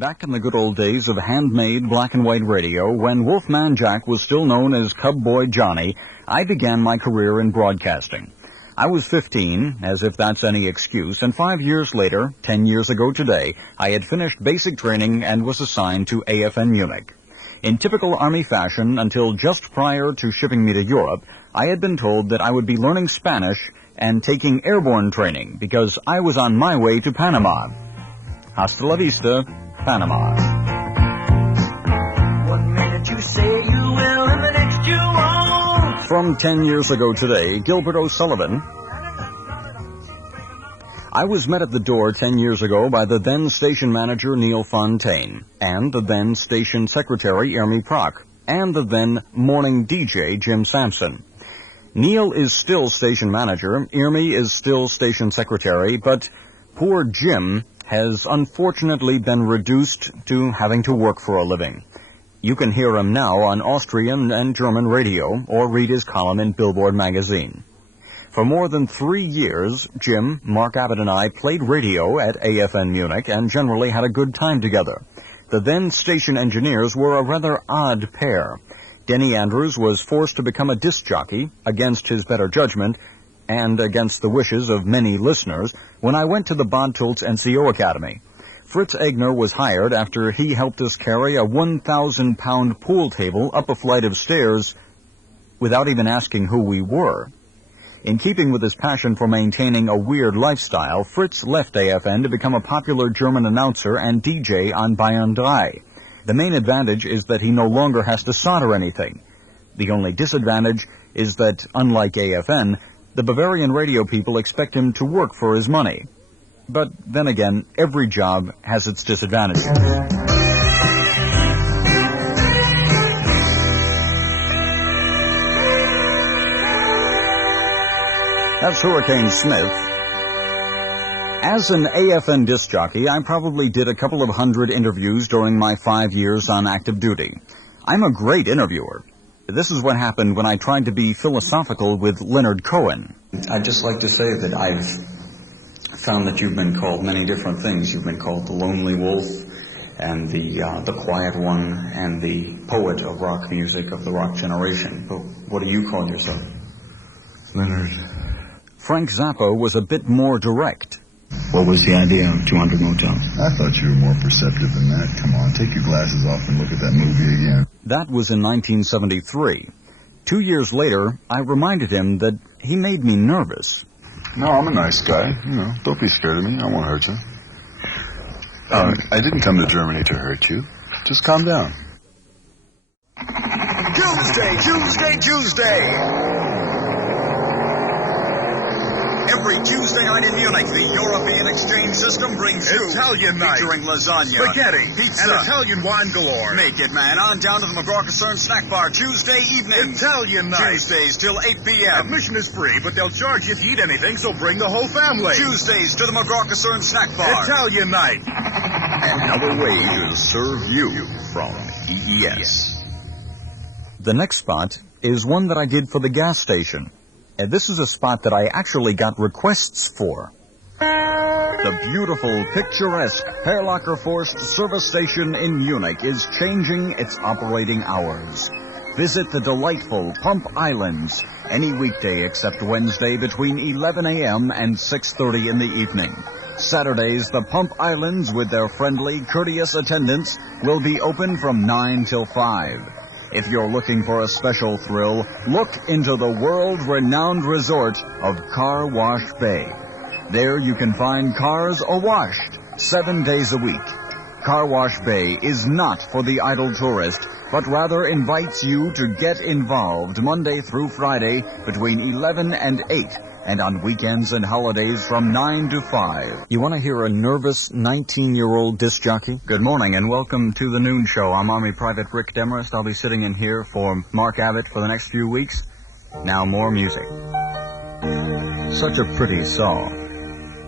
Back in the good old days of handmade black and white radio, when Wolfman Jack was still known as Cub Boy Johnny, I began my career in broadcasting. I was 15, as if that's any excuse, and 5 years later, 10 years ago today, I had finished basic training and was assigned to AFN Munich. In typical Army fashion, until just prior to shipping me to Europe, I had been told that I would be learning Spanish and taking airborne training because I was on my way to Panama. Hasta la vista, Panama. 1 minute you say you will and the next you won't. From 10 years ago today, Gilbert O'Sullivan. I was met at the door 10 years ago by the then station manager Neil Fontaine, and the then station secretary Ermi Prock, and the then morning DJ Jim Sampson. Neil is still station manager, Ermi is still station secretary, but poor Jim has unfortunately been reduced to having to work for a living. You can hear him now on Austrian and German radio, or read his column in Billboard magazine. For more than 3 years, Jim, Mark Abbott, and I played radio at AFN Munich and generally had a good time together. The then station engineers were a rather odd pair. Denny Andrews was forced to become a disc jockey, against his better judgment, and against the wishes of many listeners, when I went to the Bodtulz NCO Academy. Fritz Egner was hired after he helped us carry a 1,000-pound pool table up a flight of stairs without even asking who we were. In keeping with his passion for maintaining a weird lifestyle, Fritz left AFN to become a popular German announcer and DJ on Bayern 3. The main advantage is that he no longer has to solder anything. The only disadvantage is that, unlike AFN, the Bavarian radio people expect him to work for his money. But then again, every job has its disadvantages. That's Hurricane Smith. As an AFN disc jockey, I probably did a couple of hundred interviews during my 5 years on active duty. I'm a great interviewer. This is what happened when I tried to be philosophical with Leonard Cohen. I'd just like to say that I've found that you've been called many different things. You've been called the lonely wolf, and the quiet one, and the poet of rock music, of the rock generation. But what do you call yourself? Leonard. Frank Zappa was a bit more direct. What was the idea of 200 Motels? I thought you were more perceptive than that. Come on, take your glasses off and look at that movie again. That was in 1973. 2 years later, I reminded him that he made me nervous. No, I'm a nice guy. You know, don't be scared of me. I won't hurt you. I didn't come to Germany to hurt you. Just calm down. Tuesday! Every Tuesday night in Munich, the European exchange system brings you Italian night, featuring lasagna, spaghetti, pizza, and Italian wine galore. Make it, man. On down to the McGraw-Concern Snack Bar Tuesday evening. Italian night. Tuesdays till 8 p.m. Admission is free, but they'll charge you if you eat anything, so bring the whole family. Tuesdays to the McGraw-Concern Snack Bar. Italian night. Another way to serve you from EES. The next spot is one that I did for the gas station. And this is a spot that I actually got requests for. The beautiful, picturesque Perlacher Forst service station in Munich is changing its operating hours. Visit the delightful Pump Islands any weekday except Wednesday between 11 a.m. and 6:30 in the evening. Saturdays, the Pump Islands, with their friendly, courteous attendants, will be open from 9 till 5. If you're looking for a special thrill, look into the world-renowned resort of Car Wash Bay. There you can find cars washed 7 days a week. Car Wash Bay is not for the idle tourist, but rather invites you to get involved Monday through Friday between 11 and 8, and on weekends and holidays from 9 to 5. You want to hear a nervous 19-year-old disc jockey? Good morning and welcome to the Noon Show. I'm Army Private Rick Demarest. I'll be sitting in here for Mark Abbott for the next few weeks. Now more music. Such a pretty song.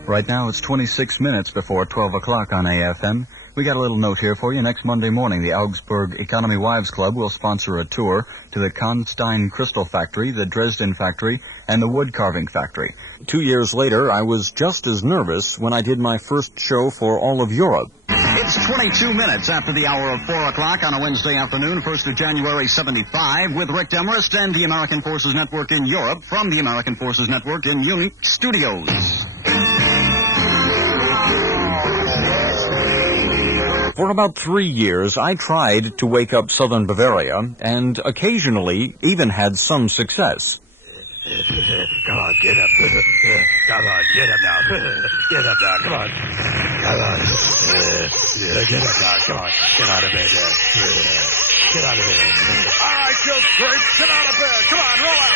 Right now it's 26 minutes before 12 o'clock on AFM. We got a little note here for you. Next Monday morning, the Augsburg Economy Wives Club will sponsor a tour to the Konstein Crystal Factory, the Dresden Factory, and the Wood Carving Factory. 2 years later, I was just as nervous when I did my first show for all of Europe. It's 22 minutes after the hour of 4 o'clock on a Wednesday afternoon, 1st of January, 75, with Rick Demarest and the American Forces Network in Europe from the American Forces Network in Munich studios. For about 3 years, I tried to wake up southern Bavaria and occasionally even had some success. Come on, get up. Come on, get up now. Get up now, come on. Come on. Get up now, come on. Get out of bed. Get out of bed. All right, you freak, get out of bed. Come on, roll out.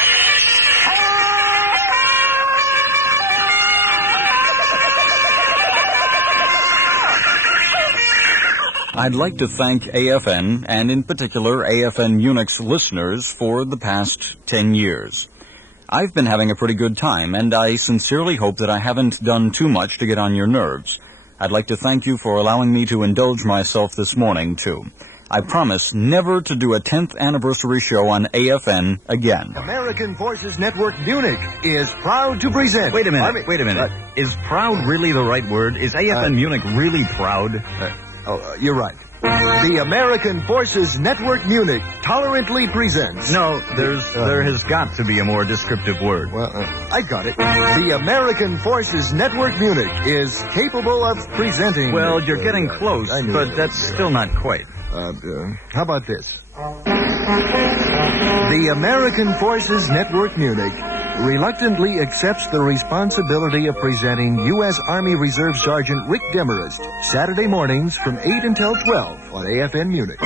I'd like to thank AFN, and in particular AFN Munich's listeners, for the past 10 years. I've been having a pretty good time, and I sincerely hope that I haven't done too much to get on your nerves. I'd like to thank you for allowing me to indulge myself this morning, too. I promise never to do a 10th anniversary show on AFN again. American Forces Network Munich is proud to present... Wait a minute. Is proud really the right word? Is AFN Munich really proud? You're right. The American Forces Network Munich tolerantly presents... No, there has got to be a more descriptive word. Well, I got it. The American Forces Network Munich is capable of presenting... Well, you're getting close, but that's still not quite. How about this? The American Forces Network Munich reluctantly accepts the responsibility of presenting U.S. Army Reserve Sergeant Rick Demarest Saturday mornings from 8 until 12 on AFN Munich.